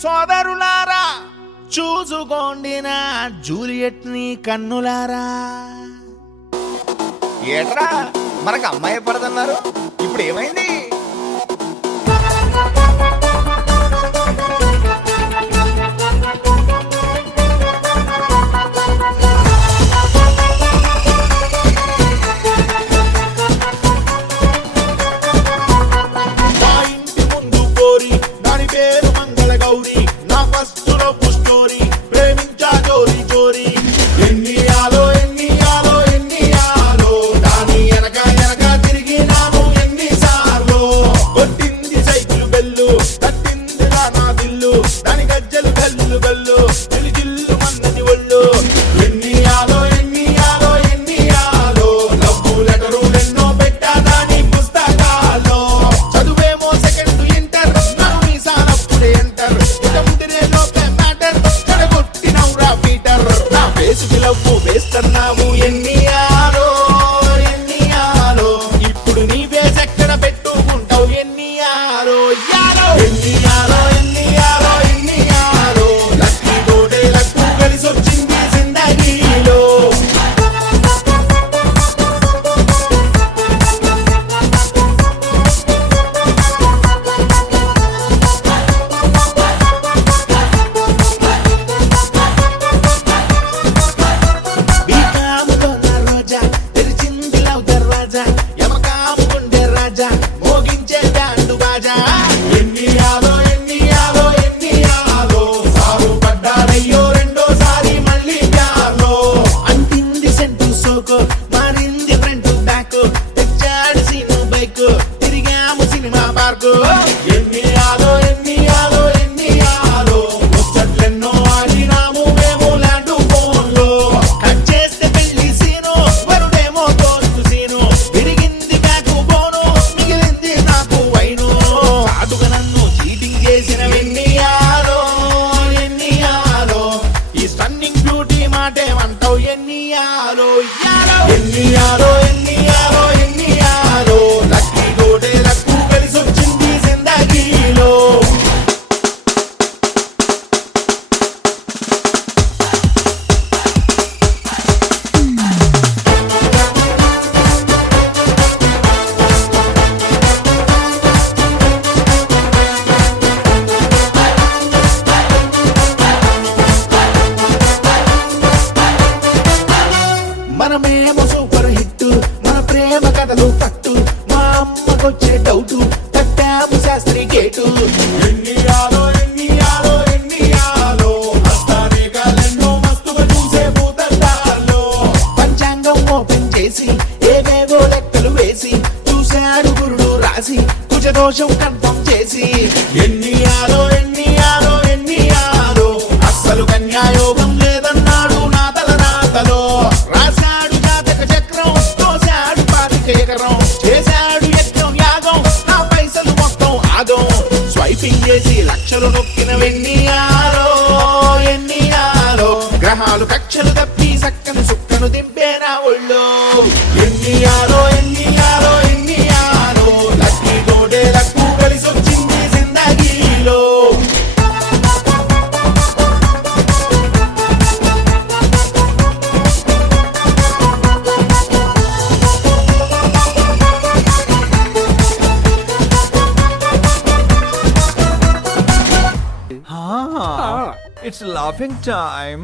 సోదరులారా చూసుకోండి నా జూలియట్ ని కన్నులారా. ఏట్రా మనకు అమ్మాయి పడదన్నారు, ఇప్పుడు ఏమైంది? మనమేమో సూపర్ హిట్, మన ప్రేమ కథలు కట్టు, మా అమ్మకొచ్చే డౌటు, కట్టాము శాస్త్రి గేటు. ఎన్నియాలో ఎన్నియాలో ఎన్నియాలో హస్తానే కాలెన్నో మస్తుగా చూసే భూతద్దాలో. పంచాంగం ఓపెన్ చేసి ఏవేవో లెక్కలు వేసి చూశాడు గురుడు రాసి కుజదోషం కన్ఫర్మ్ చేసి. ఎన్నియాలో ఎన్నియాలో ఎన్నియాలో అస్సలు కన్యాయోగం లేదన్నాడు నా తల నాతలో. చేశాడు యజ్ఞం యాగం, నా పైసలు మొత్తం ఆగం. స్వైపింగ్ చేసి లక్షలు నొక్కిన వెన్నియాలో ఎన్నియాలో, గ్రహాలు కక్షలు తప్పి సక్కను సుక్కను దింపే నా ఒళ్ళో. ఎన్నియాలో ఎన్నియాలో ఎన్నియాలో లక్కీ తోటే లక్కు కలిసొచ్చింది జిందగీలో. It's laughing time.